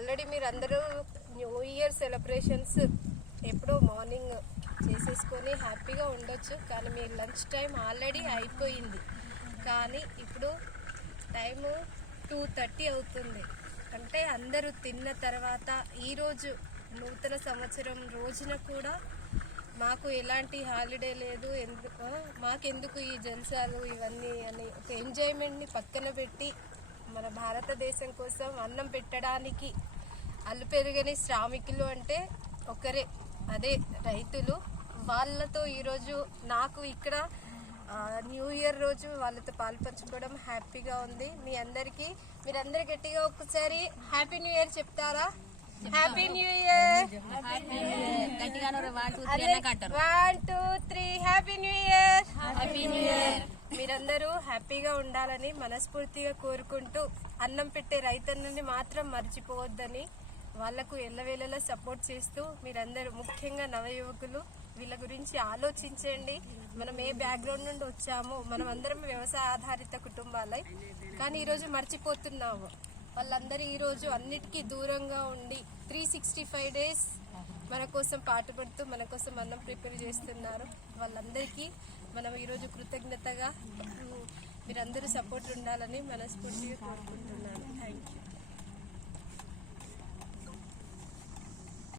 Already మీరు అందరూ new year celebrations ఎప్పుడో మార్నింగ్ చేసేసుకొని హ్యాపీగా ఉండొచ్చు. కానీ మీ లంచ్ టైం ఆల్రెడీ అయిపోయింది. కానీ ఇప్పుడు టైము టూ థర్టీ అవుతుంది. అంటే అందరూ తిన్న తర్వాత ఈరోజు నూతన సంవత్సరం రోజున కూడా మాకు ఎలాంటి హాలిడే లేదు. ఎందుకు మాకెందుకు ఈ జల్సాలు ఇవన్నీ అని ఒక ఎంజాయ్మెంట్ని పక్కన పెట్టి మన భారతదేశం కోసం అన్నం పెట్టడానికి అల్లు పెరుగని శ్రామికులు అంటే ఒకరే అదే రైతులు. వాళ్ళతో ఈరోజు నాకు ఇక్కడ న్యూ ఇయర్ రోజు వాళ్ళతో పాలు పంచుకోవడం హ్యాపీగా ఉంది. మీ అందరికీ మీరందరు గట్టిగా ఒకసారి హ్యాపీ న్యూ ఇయర్ చెప్తారా? Happy new year! One two three happy new year! Happy new year! మీరందరూ హ్యాపీగా ఉండాలని మనస్ఫూర్తిగా కోరుకుంటూ అన్నం పెట్టే రైతన్నని మాత్రం మర్చిపోవద్దని వాళ్ళకు ఎల్లవేళలా సపోర్ట్ చేస్తూ మీరందరూ ముఖ్యంగా నవయువకులు వీళ్ళ గురించి ఆలోచించండి. మనం ఏ బ్యాక్గ్రౌండ్ నుండి వచ్చామో మనం అందరం వ్యవసాయ ఆధారిత కుటుంబాలై. కానీ ఈరోజు మర్చిపోతున్నాము. వాళ్ళందరూ ఈరోజు అన్నిటికీ దూరంగా ఉండి త్రీ సిక్స్టీ ఫైవ్ డేస్ మన కోసం పాటుపడుతూ మన కోసం అన్నం ప్రిపేర్ చేస్తున్నారు. వాళ్ళందరికీ మనం ఈరోజు కృతజ్ఞతగా మీరందరూ సపోర్ట్ ఉండాలని మనస్ఫూర్తిగా కోరుకుంటున్నాను.